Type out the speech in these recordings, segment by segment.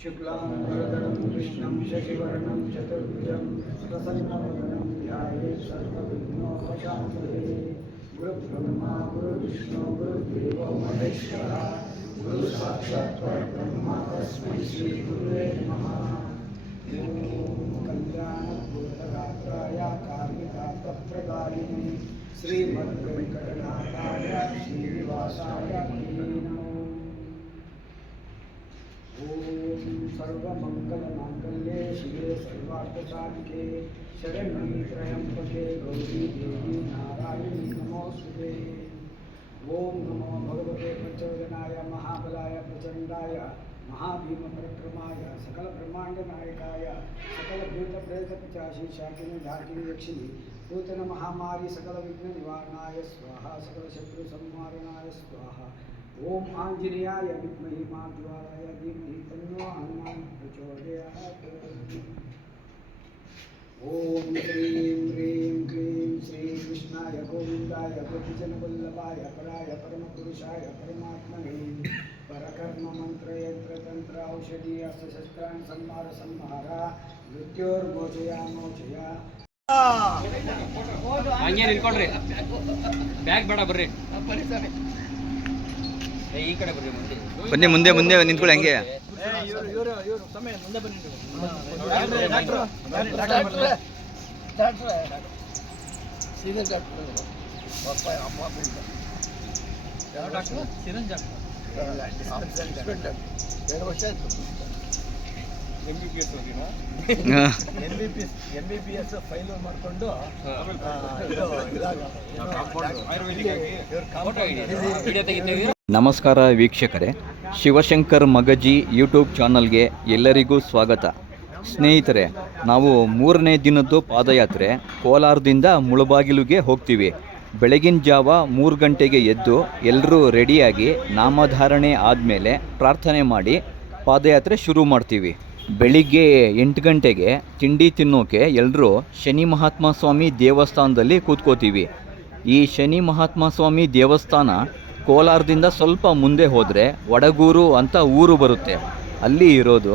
शुक्लांबरधरं कृष्णं शशिवर्णं चतुर्भुजं प्रसन्नवदनं ध्यायेत् सर्वविघ्नोपशान्तये। गुरुब्रह्मा गुरुविष्णु गुरुदेवो महेश्वरः गुरुसाक्षात् परब्रह्म तस्मै श्रीगुरुवे नमः। ॐ कल्याणभूतगात्राय कामिकापत्रगालिने श्रीमद्वेङ्कटनाथाय श्रीनिवासाय नमो। ॐ सर्वमङ्गलमाङ्गल्ये शिवे सर्वार्थसाधिके शरण्ये त्र्यम्बके गौरी देवी नारायणी नमोऽस्तुते। ओम नमो भगवते प्रचोदनाय महाबलाय प्रचंडाय महाभीमपरिक्रमाय सकल ब्रह्मांड नायकाय सकल भूत प्रेत पिशाची शाकिनी ढाकिनी यक्षिणी पूतन महामारी सकल विघ्न निवारणाय स्वाहा सकल शत्रु संहारणाय स्वाहा। ओम आंजनेयाय विद्महे महाद्वाराय धीमहि तन्नो हनुमान प्रचोदयात्। ओम श्रीं ह्रीं क्लीं श्रीकृष्णाय गोविंदाय गोपीजनवल्लभाय पराय परमपुरुषाय परमात्मने परकर्म मंत्र यंत्र तंत्र औषधि अस्त्रशस्त्रान् संहार संहारा मृत्योर्मोचया मोचया। ಹಂಗೆ ನಿಲ್ಕೊಳ್ರಿ, ಬ್ಯಾಗ್ ಬೇಡ, ಬರ್ರಿ ಈ ಕಡೆ ಬರ್ರಿ, ಬನ್ನಿ ಮುಂದೆ ಮುಂದೆ ನಿಂತ್ಕೊಳ್ಳಿ ಹಂಗೆ. MBBS ಫೈಲ್ ಮಾಡಿಕೊಂಡು ನಮಸ್ಕಾರ ವೀಕ್ಷಕರೇ, ಶಿವಶಂಕರ್ ಮಗಜಿ ಯೂಟ್ಯೂಬ್ ಚಾನಲ್ಗೆ ಎಲ್ಲರಿಗೂ ಸ್ವಾಗತ. ಸ್ನೇಹಿತರೆ, ನಾವು 3ನೇ ದಿನದ್ದು ಪಾದಯಾತ್ರೆ ಕೋಲಾರದಿಂದ ಮುಳಬಾಗಿಲುಗೆ ಹೋಗ್ತೀವಿ. ಬೆಳಗಿನ ಜಾವ 3 ಗಂಟೆಗೆ ಎದ್ದು ಎಲ್ಲರೂ ರೆಡಿಯಾಗಿ ನಾಮಧಾರಣೆ ಆದಮೇಲೆ ಪ್ರಾರ್ಥನೆ ಮಾಡಿ ಪಾದಯಾತ್ರೆ ಶುರು ಮಾಡ್ತೀವಿ. ಬೆಳಿಗ್ಗೆ 8 ಗಂಟೆಗೆ ತಿಂಡಿ ತಿನ್ನೋಕೆ ಎಲ್ಲರೂ ಶನಿ ಮಹಾತ್ಮ ಸ್ವಾಮಿ ದೇವಸ್ಥಾನದಲ್ಲಿ ಕೂತ್ಕೋತೀವಿ. ಈ ಶನಿ ಮಹಾತ್ಮ ಸ್ವಾಮಿ ದೇವಸ್ಥಾನ ಕೋಲಾರದಿಂದ ಸ್ವಲ್ಪ ಮುಂದೆ ಹೋದರೆ ವಡಗೂರು ಅಂತ ಊರು ಬರುತ್ತೆ, ಅಲ್ಲಿ ಇರೋದು.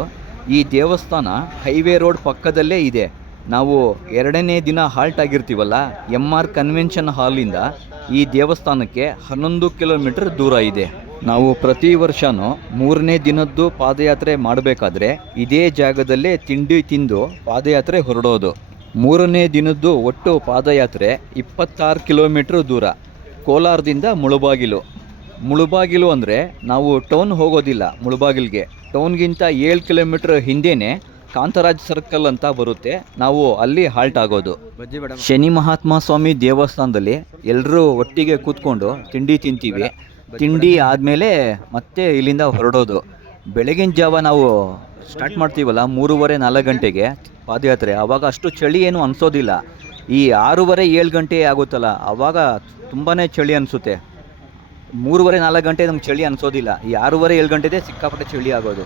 ಈ ದೇವಸ್ಥಾನ ಹೈವೇ ರೋಡ್ ಪಕ್ಕದಲ್ಲೇ ಇದೆ. ನಾವು 2ನೇ ದಿನ ಹಾಲ್ಟ್ ಆಗಿರ್ತೀವಲ್ಲ, MR ಕನ್ವೆನ್ಷನ್ ಹಾಲಿಂದ ಈ ದೇವಸ್ಥಾನಕ್ಕೆ 11 ಕಿಲೋಮೀಟರ್ ದೂರ ಇದೆ. ನಾವು ಪ್ರತಿ ವರ್ಷವೂ 3ನೇ ದಿನದ್ದು ಪಾದಯಾತ್ರೆ ಮಾಡಬೇಕಾದ್ರೆ ಇದೇ ಜಾಗದಲ್ಲೇ ತಿಂಡಿ ತಿಂದು ಪಾದಯಾತ್ರೆ ಹೊರಡೋದು. 3ನೇ ದಿನದ್ದು ಒಟ್ಟು ಪಾದಯಾತ್ರೆ 26 ಕಿಲೋಮೀಟ್ರ್ ದೂರ, ಕೋಲಾರದಿಂದ ಮುಳಬಾಗಿಲು ಅಂದರೆ ನಾವು ಟೌನ್ ಹೋಗೋದಿಲ್ಲ. ಮುಳಬಾಗಿಲಿಗೆ ಟೌನ್ಗಿಂತ 7 ಕಿಲೋಮೀಟ್ರ್ ಹಿಂದೆಯೇ ಕಾಂತರಾಜ್ ಸರ್ಕಲ್ ಅಂತ ಬರುತ್ತೆ, ನಾವು ಅಲ್ಲಿ ಹಾಲ್ಟ್ ಆಗೋದು. ಶನಿ ಮಹಾತ್ಮ ಸ್ವಾಮಿ ದೇವಸ್ಥಾನದಲ್ಲಿ ಎಲ್ಲರೂ ಒಟ್ಟಿಗೆ ಕೂತ್ಕೊಂಡು ತಿಂಡಿ ತಿಂತೀವಿ. ತಿಂಡಿ ಆದಮೇಲೆ ಮತ್ತೆ ಇಲ್ಲಿಂದ ಹೊರಡೋದು. ಬೆಳಗಿನ ಜಾವ ನಾವು ಸ್ಟಾರ್ಟ್ ಮಾಡ್ತೀವಲ್ಲ 3:30-4 ಗಂಟೆಗೆ ಪಾದಯಾತ್ರೆ, ಆವಾಗ ಅಷ್ಟು ಚಳಿ ಏನು ಅನಿಸೋದಿಲ್ಲ. ಈ 6:30-7 ಗಂಟೆ ಆಗುತ್ತಲ್ಲ, ಆವಾಗ ತುಂಬಾ ಚಳಿ ಅನಿಸುತ್ತೆ. 3:30-4 ಗಂಟೆ ನಮ್ಗೆ ಚಳಿ ಅನಿಸೋದಿಲ್ಲ. ಈ 6:30-7 ಗಂಟೆದೇ ಸಿಕ್ಕಾಪಟ್ಟೆ ಚಳಿ ಆಗೋದು.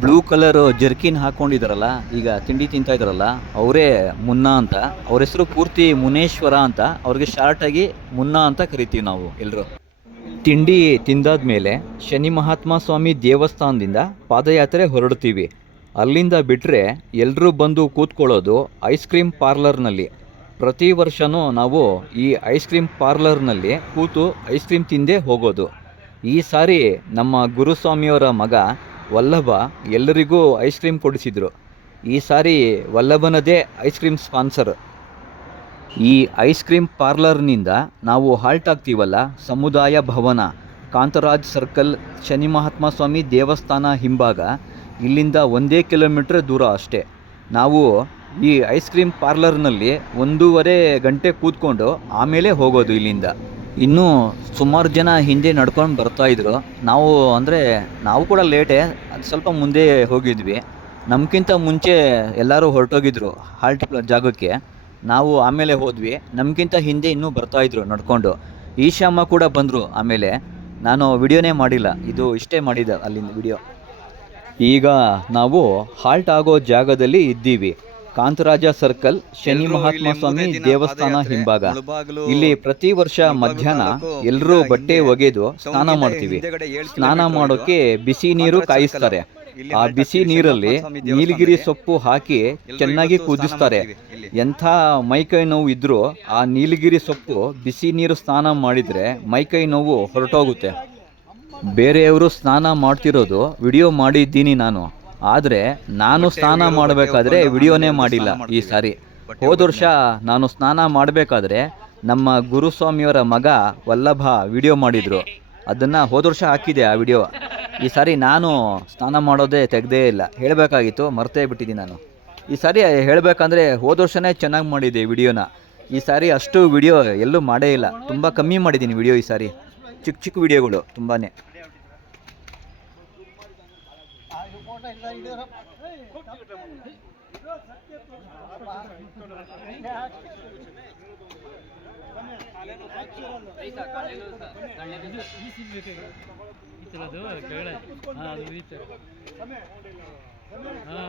ಬ್ಲೂ ಕಲರ್ ಜರ್ಕಿನ್ ಹಾಕ್ಕೊಂಡಿದ್ದಾರಲ್ಲ, ಈಗ ತಿಂಡಿ ತಿಂತಾ ಇದ್ದಾರಲ್ಲ, ಅವರೇ ಮುನ್ನಾ ಅಂತ. ಅವ್ರ ಹೆಸರು ಪೂರ್ತಿ ಮುನೇಶ್ವರ ಅಂತ. ಅವ್ರಿಗೆ ಶಾರ್ಟಾಗಿ ಮುನ್ನಾ ಅಂತ ಕರಿತೀವಿ ನಾವು ಎಲ್ಲರೂ. ತಿಂಡಿ ತಿಂದಾದ ಮೇಲೆ ಶನಿ ಮಹಾತ್ಮ ಸ್ವಾಮಿ ದೇವಸ್ಥಾನದಿಂದ ಪಾದಯಾತ್ರೆ ಹೊರಡ್ತೀವಿ. ಅಲ್ಲಿಂದ ಬಿಟ್ಟರೆ ಎಲ್ಲರೂ ಬಂದು ಕೂತ್ಕೊಳ್ಳೋದು ಐಸ್ ಕ್ರೀಮ್ ಪಾರ್ಲರ್ನಲ್ಲಿ. ಪ್ರತಿ ವರ್ಷವೂ ನಾವು ಈ ಐಸ್ ಕ್ರೀಮ್ ಪಾರ್ಲರ್ನಲ್ಲಿ ಕೂತು ಐಸ್ ಕ್ರೀಮ್ ತಿಂದೇ ಹೋಗೋದು. ಈ ಸಾರಿ ನಮ್ಮ ಗುರುಸ್ವಾಮಿಯವರ ಮಗ ವಲ್ಲಭ ಎಲ್ಲರಿಗೂ ಐಸ್ ಕ್ರೀಮ್ ಕೊಡಿಸಿದ್ರು. ಈ ಸಾರಿ ವಲ್ಲಭನದೇ ಐಸ್ ಕ್ರೀಮ್ ಸ್ಪಾನ್ಸರ್. ಈ ಐಸ್ ಕ್ರೀಮ್ ಪಾರ್ಲರ್ನಿಂದ ನಾವು ಹಾಲ್ಟ್ ಆಗ್ತೀವಲ್ಲ, ಸಮುದಾಯ ಭವನ, ಕಾಂತರಾಜ್ ಸರ್ಕಲ್, ಶನಿ ಮಹಾತ್ಮ ಸ್ವಾಮಿ ದೇವಸ್ಥಾನ ಹಿಂಭಾಗ, ಇಲ್ಲಿಂದ 1 ಕಿಲೋಮೀಟ್ರ್ ದೂರ ಅಷ್ಟೇ. ನಾವು ಈ ಐಸ್ ಕ್ರೀಮ್ ಪಾರ್ಲರ್ನಲ್ಲಿ 1.5 ಗಂಟೆ ಕೂತ್ಕೊಂಡು ಆಮೇಲೆ ಹೋಗೋದು ಇಲ್ಲಿಂದ. ಇನ್ನೂ ಸುಮಾರು ಜನ ಹಿಂದೆ ನಡ್ಕೊಂಡು ಬರ್ತಾಯಿದ್ರು. ನಾವು ಕೂಡ ಲೇಟೇ, ಅದು ಸ್ವಲ್ಪ ಮುಂದೆ ಹೋಗಿದ್ವಿ. ನಮಗಿಂತ ಮುಂಚೆ ಎಲ್ಲರೂ ಹೊರಟೋಗಿದ್ರು ಹಾಲ್ಟ್ ಜಾಗಕ್ಕೆ. ನಾವು ಆಮೇಲೆ ಹೋದ್ವಿ. ನಮಗಿಂತ ಹಿಂದೆ ಇನ್ನೂ ಬರ್ತಾಯಿದ್ರು ನಡ್ಕೊಂಡು. ಈಶಮ್ಮ ಕೂಡ ಬಂದರು ಆಮೇಲೆ. ನಾನು ವಿಡಿಯೋನೇ ಮಾಡಿಲ್ಲ, ಇದು ಇಷ್ಟೇ ಮಾಡಿದ್ದೆ ಅಲ್ಲಿಂದ ವಿಡಿಯೋ. ಈಗ ನಾವು ಹಾಲ್ಟ್ ಆಗೋ ಜಾಗದಲ್ಲಿ ಇದ್ದೀವಿ. ಕಾಂತರಾಜ ಸರ್ಕಲ್, ಶನಿ ಮಹಾತ್ಮ ಸ್ವಾಮಿ ದೇವಸ್ಥಾನ ಹಿಂಭಾಗ. ಇಲ್ಲಿ ಪ್ರತಿ ವರ್ಷ ಮಧ್ಯಾಹ್ನ ಎಲ್ಲರೂ ಬಟ್ಟೆ ಒಗೆದು ಸ್ನಾನ ಮಾಡ್ತೀವಿ. ಸ್ನಾನ ಮಾಡೋಕ್ಕೆ ಬಿಸಿ ನೀರು ಕಾಯಿಸ್ತಾರೆ. ಆ ಬಿಸಿ ನೀರಲ್ಲಿ ನೀಲಗಿರಿ ಸೊಪ್ಪು ಹಾಕಿ ಚೆನ್ನಾಗಿ ಕುದಿಸ್ತಾರೆ. ಎಂಥ ಮೈಕೈ ನೋವು ಇದ್ರೂ ಆ ನೀಲಗಿರಿ ಸೊಪ್ಪು ಬಿಸಿ ನೀರು ಸ್ನಾನ ಮಾಡಿದರೆ ಮೈಕೈ ನೋವು ಹೊರಟೋಗುತ್ತೆ. ಬೇರೆಯವರು ಸ್ನಾನ ಮಾಡ್ತಿರೋದು ವಿಡಿಯೋ ಮಾಡಿದ್ದೀನಿ ನಾನು. ಆದರೆ ನಾನು ಸ್ನಾನ ಮಾಡಬೇಕಾದ್ರೆ ವಿಡಿಯೋನೇ ಮಾಡಿಲ್ಲ ಈ ಸಾರಿ. ಹೋದ ವರ್ಷ ನಾನು ಸ್ನಾನ ಮಾಡಬೇಕಾದ್ರೆ ನಮ್ಮ ಗುರುಸ್ವಾಮಿಯವರ ಮಗ ವಲ್ಲಭ ವಿಡಿಯೋ ಮಾಡಿದರು. ಅದನ್ನು ಹೋದ ವರ್ಷ ಹಾಕಿದೆ ಆ ವಿಡಿಯೋ. ಈ ಸಾರಿ ನಾನು ಸ್ನಾನ ಮಾಡೋದೇ ತೆಗೆದೇ ಇಲ್ಲ. ಹೇಳಬೇಕಾಗಿತ್ತು, ಮರ್ತೇ ಬಿಟ್ಟಿದ್ದೀನಿ ನಾನು. ಈ ಸಾರಿ ಹೇಳಬೇಕಂದ್ರೆ ಹೋದ ವರ್ಷನೇ ಚೆನ್ನಾಗಿ ಮಾಡಿದ್ದೆ ವಿಡಿಯೋನ. ಈ ಸಾರಿ ಅಷ್ಟು ವಿಡಿಯೋ ಎಲ್ಲೂ ಮಾಡೇ ಇಲ್ಲ. ತುಂಬ ಕಮ್ಮಿ ಮಾಡಿದ್ದೀನಿ ವಿಡಿಯೋ ಈ ಸಾರಿ. ಚಿಕ್ಕ ಚಿಕ್ಕ ವಿಡಿಯೋಗಳು ತುಂಬಾ.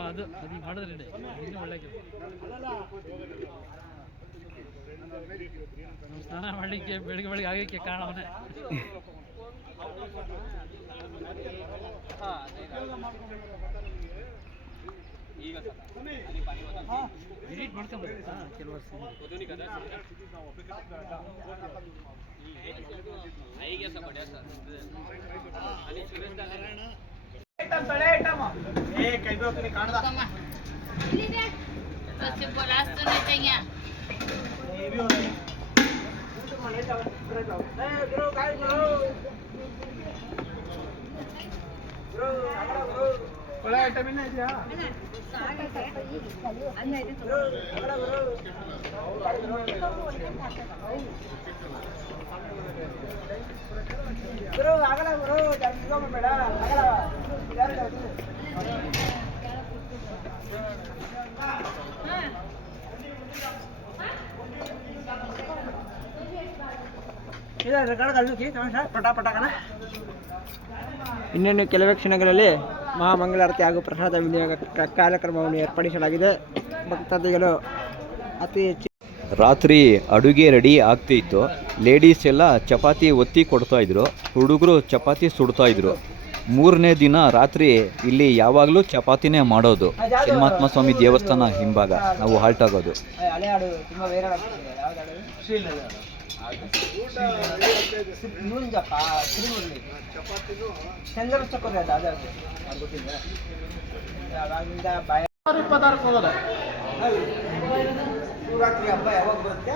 ಅದು ಮಾಡಿದ್ರೆ ಇನ್ನೂ ಒಳ್ಳೆ ಸ್ನಾನ ಮಾಡಲಿಕ್ಕೆ ಬೆಳಿಗ್ಗೆ ಆಗಕ್ಕೆ ಕಾರಣವನ್ನೇ. ಎಡಿಟ್ ಮಾಡ್ಕೊಂಬೋದು ಕೆಲವು ಒಳ್ಳೆ ಐಟಮ್ ಇನ್ನೂ ಇದೆಯಾ? ಗುರು ಆಗಲ್ಲ ಗುರು, ಬೇಡ ಆಗಲ್ಲ. ಇನ್ನೇನು ಕೆಲವೇ ಕ್ಷಣಗಳಲ್ಲಿ ಮಹಾಮಂಗಳಾರತಿ ಹಾಗೂ ಪ್ರಸಾದ ವಿನಿಯೋಗ ಕಾರ್ಯಕ್ರಮವನ್ನು ಏರ್ಪಡಿಸಲಾಗಿದೆ. ಭಕ್ತಾದಿಗಳು ಅತಿ ಹೆಚ್ಚು. ರಾತ್ರಿ ಅಡುಗೆ ರೆಡಿ ಆಗ್ತಿತ್ತು. ಲೇಡೀಸ್ ಎಲ್ಲ ಚಪಾತಿ ಒತ್ತಿ ಕೊಡ್ತಾಯಿದ್ರು, ಹುಡುಗರು ಚಪಾತಿ ಸುಡ್ತಾಯಿದ್ರು. 3ನೇ ದಿನ ರಾತ್ರಿ ಇಲ್ಲಿ ಯಾವಾಗಲೂ ಚಪಾತಿನೇ ಮಾಡೋದು. ಶನಿಮಹಾತ್ಮ ಸ್ವಾಮಿ ದೇವಸ್ಥಾನ ಹಿಂಭಾಗ ನಾವು ಹಾಲ್ಟ್ ಆಗೋದು. ಶಿವರಾತ್ರಿ ಹಬ್ಬ ಯಾವಾಗ ಬರುತ್ತೆ?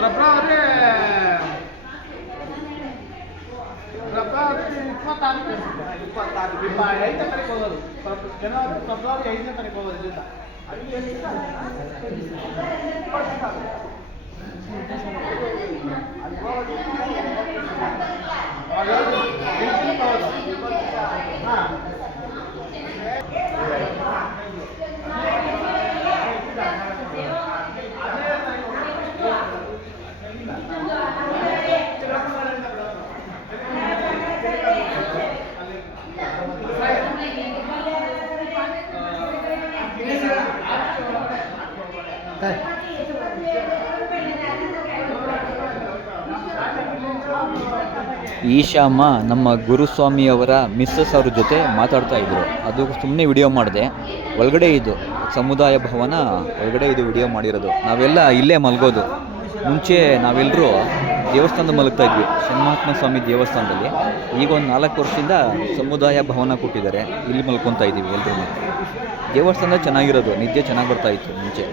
ಫೆಬ್ರವರಿ 26 ತಾರೀಕು ಹೋಗೋದು. ಜನವರಿ ಫೆಬ್ರವರಿ 5ನೇ ತಾರೀಕು ಹೋಗೋದು ಇಲ್ಲಿಂದ. ಈಶಮ್ಮ ನಮ್ಮ ಗುರುಸ್ವಾಮಿಯವರ ಮಿಸ್ಸಸ್ ಅವ್ರ ಜೊತೆ ಮಾತಾಡ್ತಾ ಇದ್ರು. ಅದು ಸುಮ್ಮನೆ ವಿಡಿಯೋ ಮಾಡಿದೆ. ಒಳಗಡೆ ಇದು ಸಮುದಾಯ ಭವನ ಒಳಗಡೆ ಇದು ವಿಡಿಯೋ ಮಾಡಿರೋದು. ನಾವೆಲ್ಲ ಇಲ್ಲೇ ಮಲಗೋದು. ಮುಂಚೆ ನಾವೆಲ್ಲರೂ ದೇವಸ್ಥಾನದ ಮಲಗ್ತಾ ಇದ್ವಿ, ಶನಿಮಹಾತ್ಮ ಸ್ವಾಮಿ ದೇವಸ್ಥಾನದಲ್ಲಿ. ಈಗ ಒಂದು 4 ವರ್ಷದಿಂದ ಸಮುದಾಯ ಭವನ ಕೊಟ್ಟಿದ್ದಾರೆ, ಇಲ್ಲಿ ಮಲ್ಕೊತಾ ಇದ್ದೀವಿ ಎಲ್ಲರೂ. ದೇವಸ್ಥಾನ ಚೆನ್ನಾಗಿರೋದು, ನಿದ್ದೆ ಚೆನ್ನಾಗಿ ಬರ್ತಾಯಿತ್ತು ಮುಂಚೆ.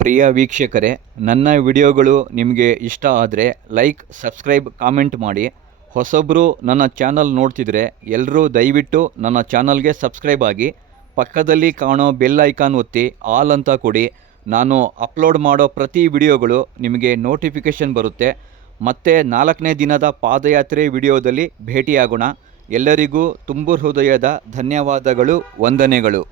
ಪ್ರಿಯ ವೀಕ್ಷಕರೇ, ನನ್ನ ವಿಡಿಯೋಗಳು ನಿಮಗೆ ಇಷ್ಟ ಆದರೆ ಲೈಕ್, ಸಬ್ಸ್ಕ್ರೈಬ್, ಕಾಮೆಂಟ್ ಮಾಡಿ. ಹೊಸೊಬ್ಬರು ನನ್ನ ಚಾನಲ್ ನೋಡ್ತಿದ್ರೆ ಎಲ್ಲರೂ ದಯವಿಟ್ಟು ನನ್ನ ಚಾನಲ್ಗೆ ಸಬ್ಸ್ಕ್ರೈಬ್ ಆಗಿ, ಪಕ್ಕದಲ್ಲಿ ಕಾಣೋ ಬೆಲ್ ಐಕಾನ್ ಒತ್ತಿ ಆಲ್ ಅಂತ ಕೊಡಿ. ನಾನು ಅಪ್ಲೋಡ್ ಮಾಡೋ ಪ್ರತಿ ವಿಡಿಯೋಗಳು ನಿಮಗೆ ನೋಟಿಫಿಕೇಷನ್ ಬರುತ್ತೆ. ಮತ್ತೆ 4ನೇ ದಿನದ ಪಾದಯಾತ್ರೆ ವಿಡಿಯೋದಲ್ಲಿ ಭೇಟಿಯಾಗೋಣ. ಎಲ್ಲರಿಗೂ ತುಂಬು ಹೃದಯದ ಧನ್ಯವಾದಗಳು, ವಂದನೆಗಳು.